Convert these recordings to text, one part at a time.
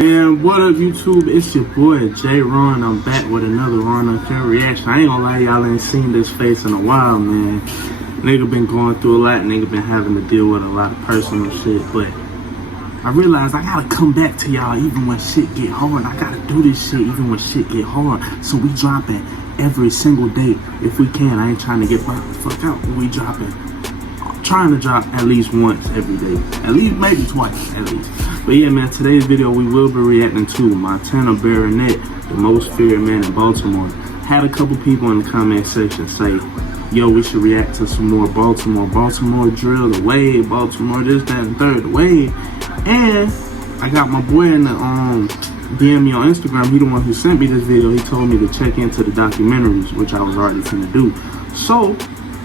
And what up YouTube, it's your boy J Ron. I'm back with another Ron Uncut reaction. I ain't gonna lie, y'all ain't seen this face in a while, man. Nigga been going through a lot, nigga been having to deal with a lot of personal shit, but I realized I gotta come back to y'all even when shit get hard. I gotta do this shit even when shit get hard. So we dropping every single day if we can. I ain't trying to get burnt the fuck out, but we dropping. Trying to drop at least once every day, at least maybe twice at least. But yeah, man, today's video we will be reacting to Montana Barronette, the most feared man in Baltimore. Had a couple people in the comment section say, yo, we should react to some more Baltimore drill, the wave, Baltimore this, that, and third, the wave. And I got my boy in the DM me on Instagram. He the one who sent me this video. He told me to check into the documentaries, which I was already finna do. So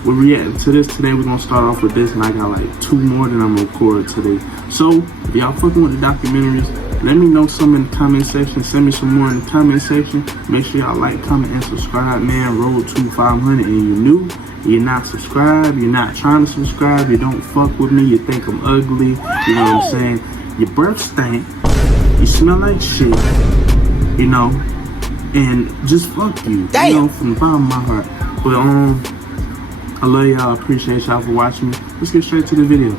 we're reacting to this today. We're gonna start off with this, and I got like 2 more that I'm gonna record today. So if y'all fucking with the documentaries, let me know some in the comment section. Send me some more in the comment section. Make sure y'all like, comment, and subscribe, man. Road to 500, and you're new, you're not subscribed, you're not trying to subscribe, you don't fuck with me, you think I'm ugly, you know what I'm saying? Your breath stink, you smell like shit, you know, and just fuck you, you know, from the bottom of my heart. But I love y'all, appreciate y'all for watching me. Let's get straight to the video.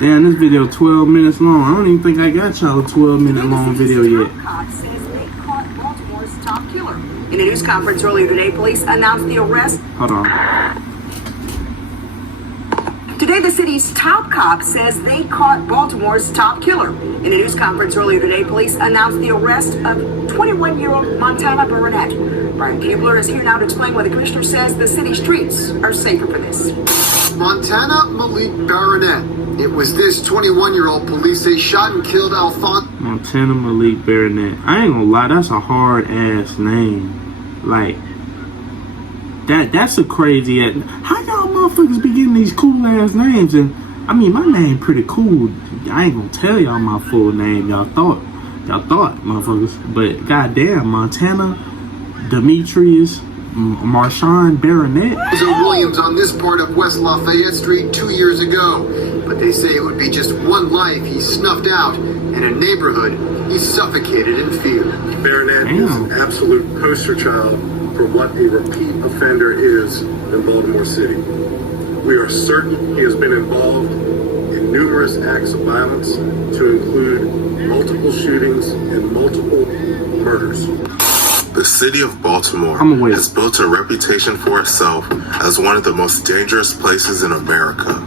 Damn, this video 12 minutes long. I don't even think I got y'all a 12-minute long video yet. Says they caught Baltimore's top killer. In a news conference earlier today, police announced the arrest. Hold on. Today, the city's top cop says they caught Baltimore's top killer. In a news conference earlier today, police announced the arrest of 21-year-old Montana Barronette. Brian Cabler is here now to explain why the commissioner says the city streets are safer for this. Montana Malik Barronette. It was this 21-year-old police say shot and killed Alphonse. Montana Malik Barronette. I ain't gonna lie, that's a hard ass name. Like that's a crazy ass. How y'all motherfuckers be getting these cool ass names? And I mean, my name pretty cool. I ain't gonna tell y'all my full name. Y'all thought, motherfuckers. But goddamn, Montana Demetrius Marshawn Barronette. Williams on this part of West Lafayette Street 2 years ago. But they say it would be just one life he snuffed out in a neighborhood he suffocated in fear. Barronette is an absolute poster child for what a repeat offender is in Baltimore City. We are certain he has been involved in numerous acts of violence, to include multiple shootings and multiple murders. The city of Baltimore has built a reputation for itself as one of the most dangerous places in America.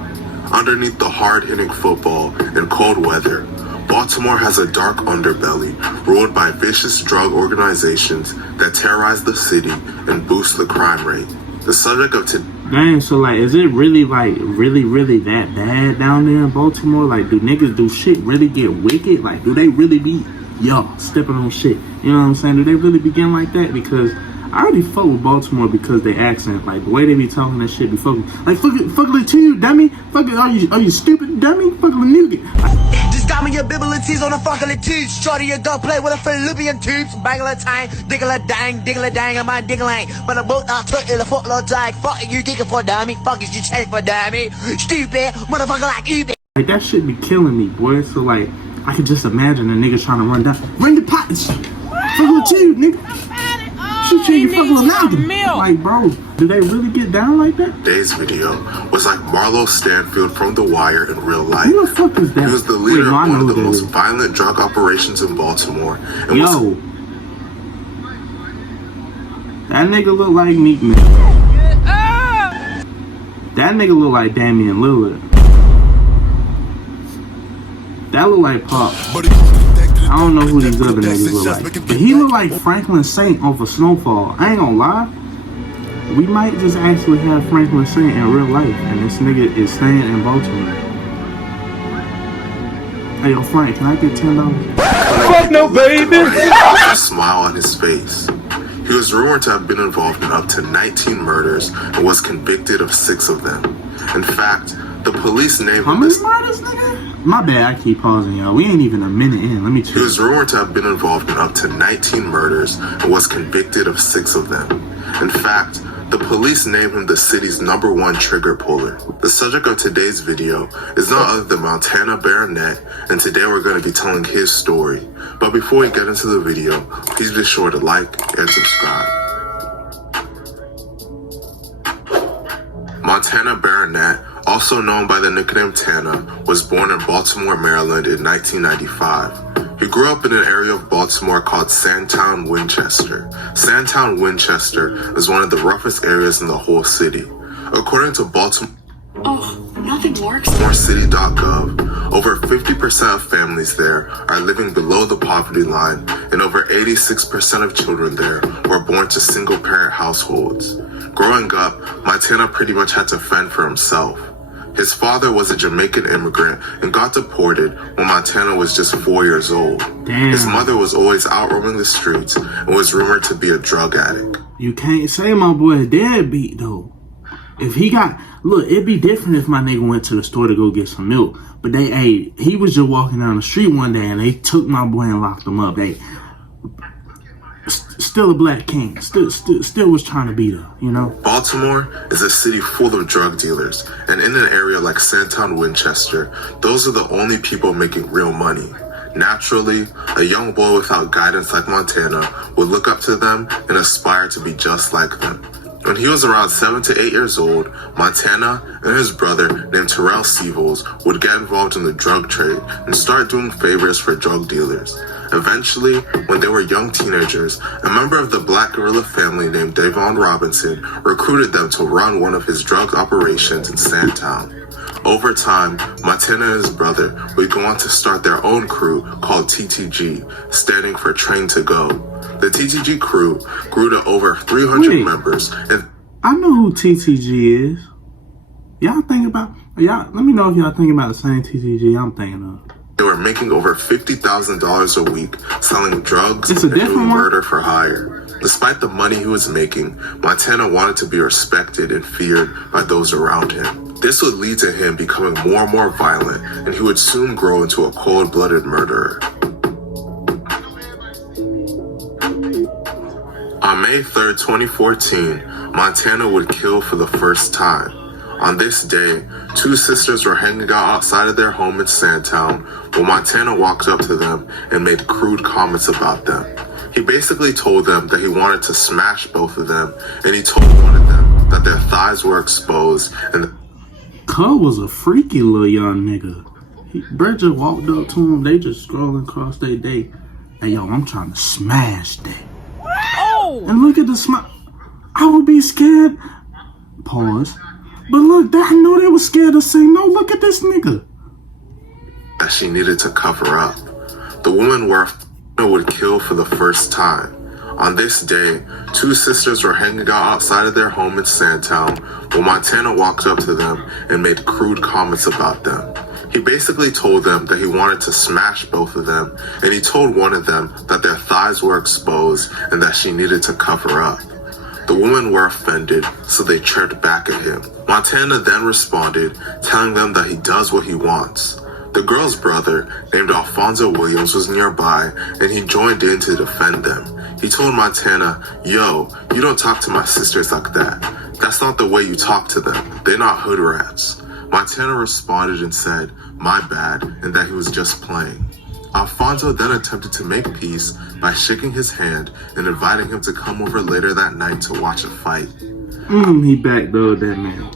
Underneath the hard-hitting football and cold weather, Baltimore has a dark underbelly ruled by vicious drug organizations that terrorize the city and boost the crime rate. The subject of today. Dang, so like, is it really like really that bad down there in Baltimore? Like, do niggas do shit really get wicked? Like, do they really be stepping on shit? You know what I'm saying? Do they really begin like that? Because I already fuck with Baltimore because they accent, like the way they be talking that shit be fucking like fuck it to you, dummy. Fuck it, are you stupid, dummy? Fuck it, nigga. Just got me your bibilities on the fucking tubes. Shorty, you go play with a Philippian tubes. Bangle a time, diggle a dang, am I diggling? But a boat I took in a footload tag. Fuck you, digging for dummy. Fuck is you take for dummy. Stupid, motherfucker like you. Like, that shit be killing me, boy. So like, I could just imagine a nigga trying to run down. Bring the pots. Fuck with you, nigga. Shit, you fucking nothing. Like, bro, do they really get down like that? Today's video was like Marlo Stanfield from The Wire in real life. Who the fuck is that? He was the leader of one of the most violent drug operations in Baltimore. And that nigga look like Meek Mill. That nigga look like Damian Lillard. That look like Pop. I don't know who these other niggas look like. But he look like Franklin Saint off of Snowfall. I ain't gonna lie. We might just actually have Franklin Saint in real life. And this nigga is staying in Baltimore. Hey, yo, Frank, can I get $10? Fuck no, baby! A smile on his face. He was rumored to have been involved in up to 19 murders and was convicted of 6 of them. In fact, the police named him this. My bad, I keep pausing, y'all. We ain't even a minute in. Let me check. He was rumored to have been involved in up to 19 murders and was convicted of 6 of them. In fact, The police named him the city's #1 trigger puller. The subject of today's video is none other than Montana Barronette, and today we're going to be telling his story. But before we get into the video, please be sure to like and subscribe. Montana Barronette, also known by the nickname Tana, was born in Baltimore, Maryland in 1995. He grew up in an area of Baltimore called Sandtown, Winchester. Sandtown, Winchester is one of the roughest areas in the whole city. According to BaltimoreCity.gov, over 50% of families there are living below the poverty line, and over 86% of children there were born to single-parent households. Growing up, Montana pretty much had to fend for himself. His father was a Jamaican immigrant and got deported when Montana was just 4 years old. Damn. His mother was always out roaming the streets and was rumored to be a drug addict. You can't say my boy deadbeat though. If he got, look, it'd be different if my nigga went to the store to go get some milk. But he was just walking down the street one day and they took my boy and locked him up. Still a black king. Still was trying to beat her, you know? Baltimore is a city full of drug dealers, and in an area like Sandtown, Winchester, those are the only people making real money. Naturally, a young boy without guidance like Montana would look up to them and aspire to be just like them. When he was around 7 to 8 years old, Montana and his brother named Terrell Sevels would get involved in the drug trade and start doing favors for drug dealers. Eventually, when they were young teenagers, a member of the Black Guerrilla family named Davon Robinson recruited them to run one of his drug operations in Sandtown. Over time, Montana and his brother would go on to start their own crew called TTG, standing for Train to Go. The TTG crew grew to over 300 members. And I know who TTG is. Let me know if y'all thinking about the same TTG I'm thinking of. They were making over $50,000 a week selling drugs and doing murder for hire. Despite the money he was making, Montana wanted to be respected and feared by those around him. This would lead to him becoming more and more violent, and he would soon grow into a cold-blooded murderer. On May 3rd, 2014, Montana would kill for the first time. On this day, two sisters were hanging out outside of their home in Sandtown when Montana walked up to them and made crude comments about them. He basically told them that he wanted to smash both of them, and he told one of them that their thighs were exposed and Cub was a freaky little young nigga. Brett just walked up to him, they just scrolling across their day. Hey yo, I'm trying to smash that. Oh! And look at the smile. I would be scared. Pause. But look, I know they were scared to say, no, look at this nigga. That she needed to cover up. The woman would kill for the first time. On this day, two sisters were hanging out outside of their home in Sandtown when Montana walked up to them and made crude comments about them. He basically told them that he wanted to smash both of them, and he told one of them that their thighs were exposed and that she needed to cover up. The women were offended, so they chirped back at him. Montana then responded, telling them that he does what he wants. The girl's brother, named Alfonso Williams, was nearby, and he joined in to defend them. He told Montana, yo, you don't talk to my sisters like that. That's not the way you talk to them. They're not hood rats. Montana responded and said, my bad, and that he was just playing. Alfonso then attempted to make peace by shaking his hand and inviting him to come over later that night to watch a fight. He backdoored that man.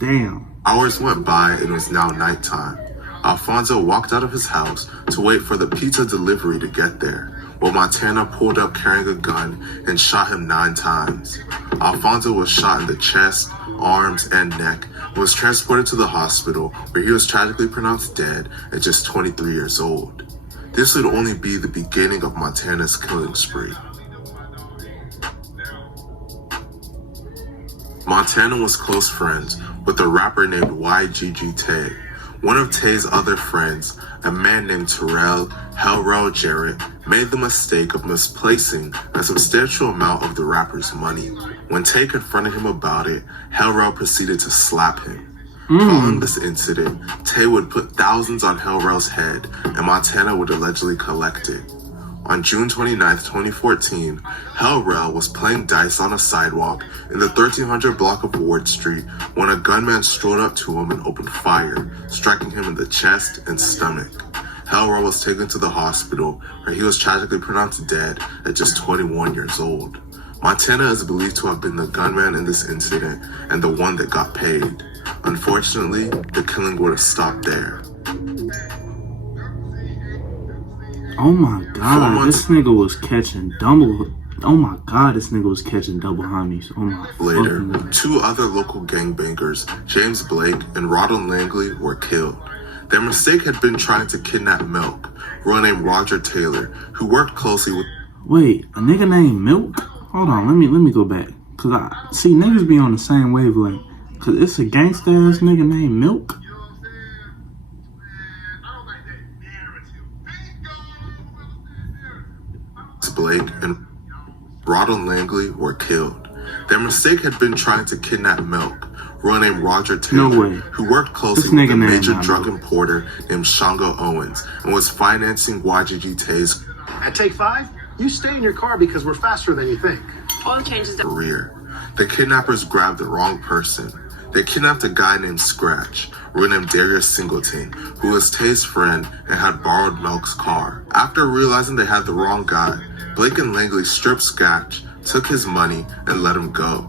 Damn. Hours went by and it was now nighttime. Alfonso walked out of his house to wait for the pizza delivery to get there, while Montana pulled up carrying a gun and shot him 9 times. Alfonso was shot in the chest, arms, and neck, and was transported to the hospital where he was tragically pronounced dead at just 23 years old. This would only be the beginning of Montana's killing spree. Montana was close friends with a rapper named YGG Tay. One of Tay's other friends, a man named Terrell Hellrell Jarrett, made the mistake of misplacing a substantial amount of the rapper's money. When Tay confronted him about it, Hellrell proceeded to slap him. Following this incident, Tay would put thousands on Hellrell's head, and Montana would allegedly collect it. On June 29, 2014, Hellrell was playing dice on a sidewalk in the 1300 block of Ward Street when a gunman strode up to him and opened fire, striking him in the chest and stomach. Hellrell was taken to the hospital, where he was tragically pronounced dead at just 21 years old. Montana is believed to have been the gunman in this incident and the one that got paid. Unfortunately, the killing would have stopped there. Oh my god, this nigga was catching double. Oh my god, this nigga was catching double homies. Oh my Later, God. 2 other local gangbangers, James Blake and Ronald Langley, were killed. Their mistake had been trying to kidnap Milk, a girl named Roger Taylor, who worked closely with... Wait, a nigga named Milk? Hold on, let me go back. Cause I see niggas be on the same wavelength. Cause it's a gangsta ass nigga named Milk. Blake and Ronald Langley were killed. Their mistake had been trying to kidnap Milk, a girl named Roger Taylor, who worked closely with a major drug importer named Shango Owens and was financing YGG Tay's At take 5, you stay in your car because we're faster than you think. All changes the career. The kidnappers grabbed the wrong person. They kidnapped a guy named Scratch, a girl named Darius Singleton, who was Tay's friend and had borrowed Milk's car. After realizing they had the wrong guy, Blake and Langley stripped Scratch, took his money, and let him go.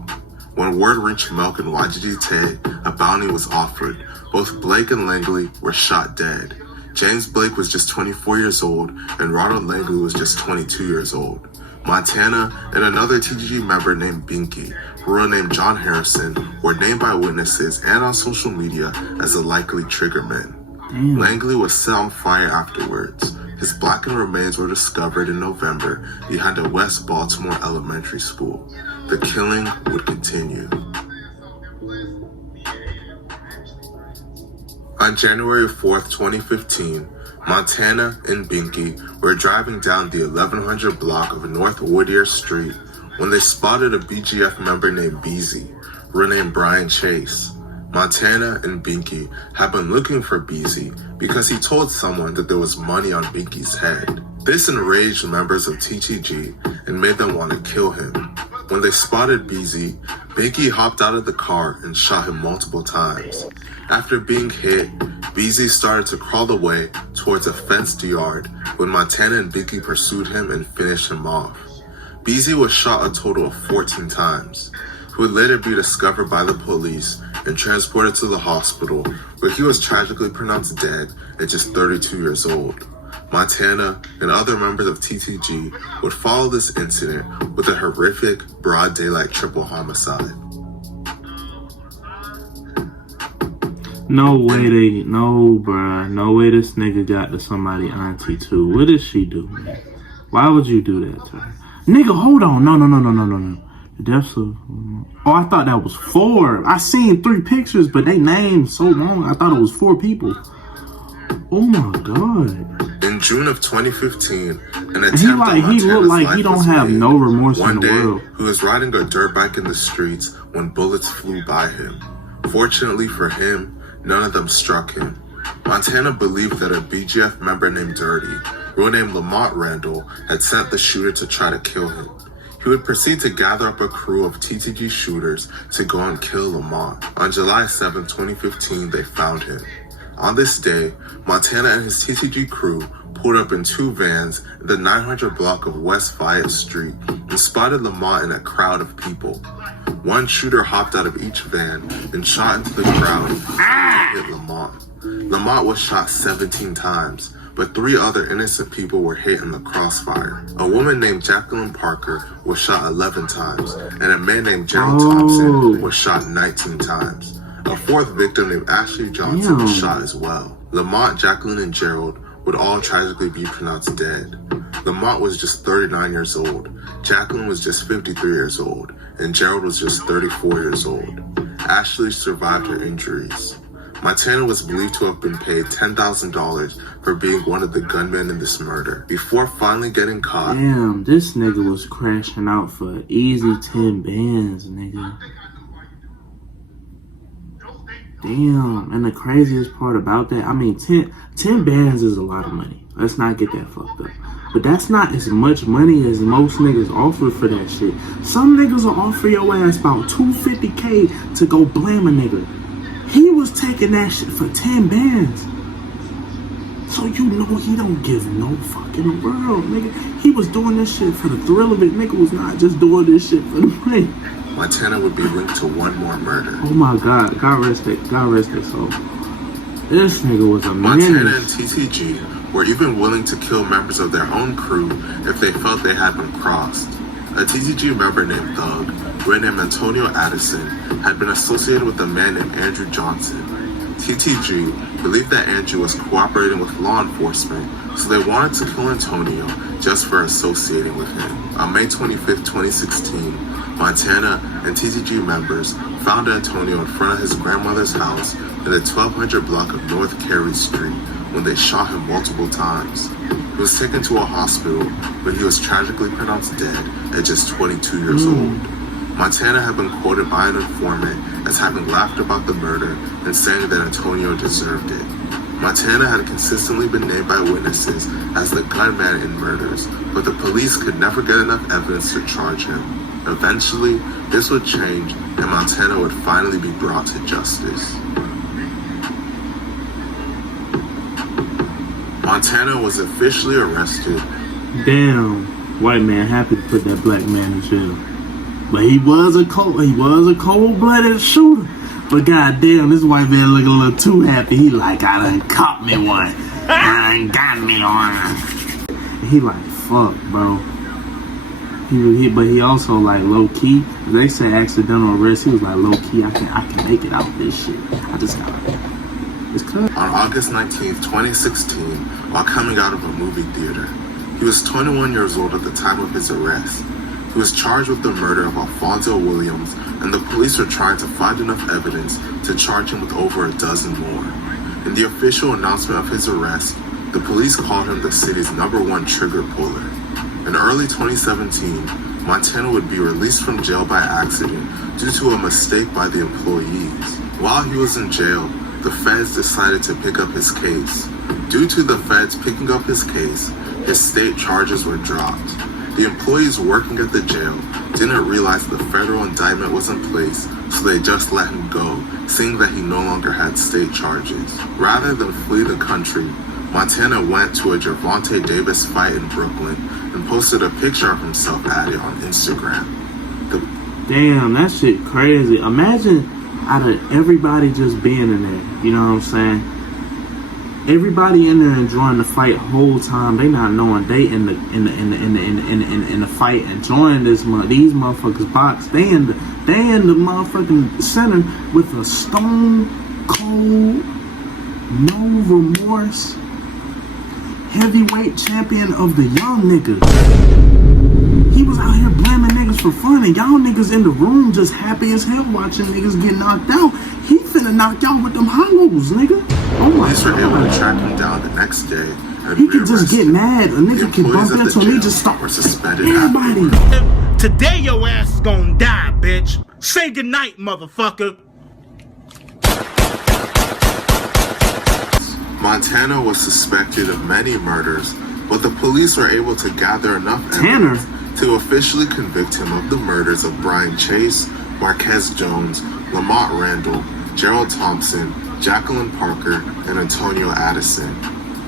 When word reached Milk and YGG Tay, a bounty was offered. Both Blake and Langley were shot dead. James Blake was just 24 years old, and Ronald Langley was just 22 years old. Montana and another TGG member named Binky, a girl named John Harrison, were named by witnesses and on social media as the likely triggermen. Langley was set on fire afterwards. His blackened remains were discovered in November behind a West Baltimore elementary school. The killing would continue. On January 4th, 2015, Montana and Binky were driving down the 1100 block of North Whittier Street when they spotted a BGF member named Beezy, renamed Brian Chase. Montana and Binky had been looking for Beezy because he told someone that there was money on Binky's head. This enraged members of TTG and made them want to kill him. When they spotted Beezy, Binky hopped out of the car and shot him multiple times. After being hit, Beezy started to crawl away towards a fenced yard when Montana and Binky pursued him and finished him off. Beezy was shot a total of 14 times. He would later be discovered by the police and transported to the hospital, where he was tragically pronounced dead at just 32 years old. Montana and other members of TTG would follow this incident with a horrific, broad daylight triple homicide. No way no way this nigga got to somebody auntie too. What did she do, man? Why would you do that to her? Nigga, hold on. No. The deaths of... Oh, I thought that was 4. I seen 3 pictures, but they named so long. I thought it was 4 people. Oh my God. In June of 2015, an And attempt he looked like he don't have no remorse in the world. One day, he was riding a dirt bike in the streets when bullets flew by him. Fortunately for him, none of them struck him. Montana believed that a BGF member named Dirty, a girl named Lamont Randall, had sent the shooter to try to kill him. He would proceed to gather up a crew of TTG shooters to go and kill Lamont. On July 7, 2015, they found him. On this day, Montana and his TTG crew pulled up in 2 vans in the 900 block of West Fayette Street and spotted Lamont in a crowd of people. One shooter hopped out of each van and shot into the crowd and hit Lamont. Lamont was shot 17 times, but 3 other innocent people were hit in the crossfire. A woman named Jacqueline Parker was shot 11 times, and a man named Gerald Thompson was shot 19 times. A 4th victim named Ashley Johnson was shot as well. Lamont, Jacqueline, and Gerald would all tragically be pronounced dead. Lamont was just 39 years old, Jacqueline was just 53 years old, and Gerald was just 34 years old. Ashley survived her injuries. Montana was believed to have been paid $10,000 for being one of the gunmen in this murder, before finally getting caught. Damn, this nigga was crashing out for easy 10 bands, nigga. Damn, and the craziest part about that, I mean, 10 bands is a lot of money. Let's not get that fucked up. But that's not as much money as most niggas offer for that shit. Some niggas will offer your ass about $250K to go blame a nigga. He was taking that shit for 10 bands. So you know he don't give no fucking world, nigga. He was doing this shit for the thrill of it. Nigga was not just doing this shit for the money. Montana would be linked to one more murder. Oh my God, God rest it soul. This nigga was a menace. Montana and TTG were even willing to kill members of their own crew if they felt they had been crossed. A TTG member named Thug, who named Antonio Addison, had been associated with a man named Andrew Johnson. TTG believed that Andrew was cooperating with law enforcement, so they wanted to kill Antonio just for associating with him. On May 25, 2016, Montana and TTG members found Antonio in front of his grandmother's house in the 1200 block of North Carey Street when they shot him multiple times. He was taken to a hospital, but he was tragically pronounced dead at just 22 years old. Montana had been quoted by an informant as having laughed about the murder and saying that Antonio deserved it. Montana had consistently been named by witnesses as the gunman in murders, but the police could never get enough evidence to charge him. Eventually, this would change and Montana would finally be brought to justice. Montana was officially arrested. Damn, white man happy to put that black man in jail. But he was a cold-blooded shooter. But goddamn, this white man looking a little too happy. He like, I done caught me one. I done got me one. He like, fuck, bro. But he also like low key. They say accidental arrest. He was like low key. I can make it out this shit. I just got it. It's cut. On August 19th, 2016, while coming out of a movie theater, he was 21 years old at the time of his arrest. He was charged with the murder of Alfonso Williams, and the police were trying to find enough evidence to charge him with over a dozen more. In the official announcement of his arrest, the police called him the city's #1 trigger puller. In early 2017, Montana would be released from jail by accident due to a mistake by the employees. While he was in jail, the feds decided to pick up his case. Due to the feds picking up his case, his state charges were dropped. The employees working at the jail didn't realize the federal indictment was in place, so they just let him go, seeing that he no longer had state charges. Rather than flee the country, Montana went to a Gervonta Davis fight in Brooklyn and posted a picture of himself at it on Instagram. Damn, that shit crazy. Imagine out of everybody just being in there, you know what I'm saying? Everybody in there enjoying the fight whole time. They not knowing they in the fight enjoying these motherfuckers box. They in the motherfucking center with a stone cold, no remorse heavyweight champion of the young niggas. He was out here blaming niggas for fun, and y'all niggas in the room just happy as hell watching niggas get knocked out. He finna knock y'all with them hollows, nigga. Oh my Police were able to track him down the next day. And he could just get mad. A nigga can bump into him. He just start suspended. Everybody. Today your ass is gonna die, bitch. Say goodnight, motherfucker. Montana was suspected of many murders, but the police were able to gather enough evidence to officially convict him of the murders of Brian Chase, Marquez Jones, Lamont Randall, Gerald Thompson, Jacqueline Parker, and Antonio Addison.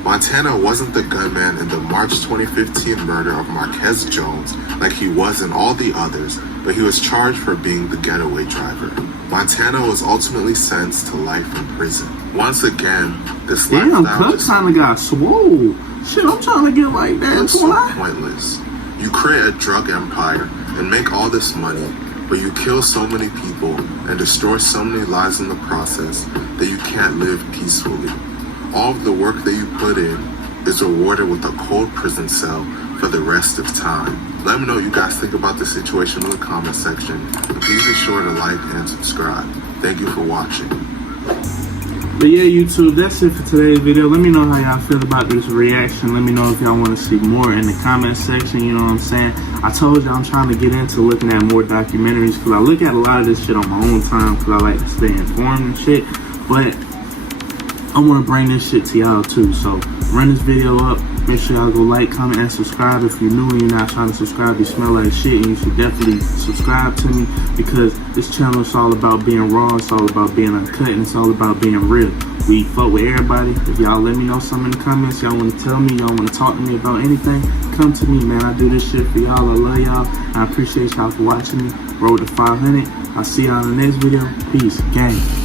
Montana wasn't the gunman in the March 2015 murder of Marquez Jones like he was in all the others, but he was charged for being the getaway driver. Montana was ultimately sentenced to life in prison. Once again, this lifestyle just kinda got swole. Shit, I'm trying to get like that. It's so pointless. You create a drug empire and make all this money, but you kill so many people and destroy so many lives in the process that you can't live peacefully. All of the work that you put in is rewarded with a cold prison cell for the rest of time. Let me know what you guys think about the situation in the comment section. And please be sure to like and subscribe. Thank you for watching. But yeah, YouTube, that's it for today's video. Let me know how y'all feel about this reaction. Let me know if y'all want to see more in the comment section, you know what I'm saying? I told you I'm trying to get into looking at more documentaries because I look at a lot of this shit on my own time because I like to stay informed and shit. But I want to bring this shit to y'all too. So run this video up, Make sure y'all go like, comment, and subscribe. If you're new and you're not trying to subscribe, you smell like shit, and you should definitely subscribe to me, because this channel is all about being raw, it's all about being uncut, and it's all about being real. We fuck with everybody. If y'all let me know something in the comments, y'all want to tell me, y'all want to talk to me about anything, come to me, man. I do this shit for y'all. I love y'all. I appreciate y'all for watching me. Road to 500. I'll see y'all in the next video. Peace. Gang.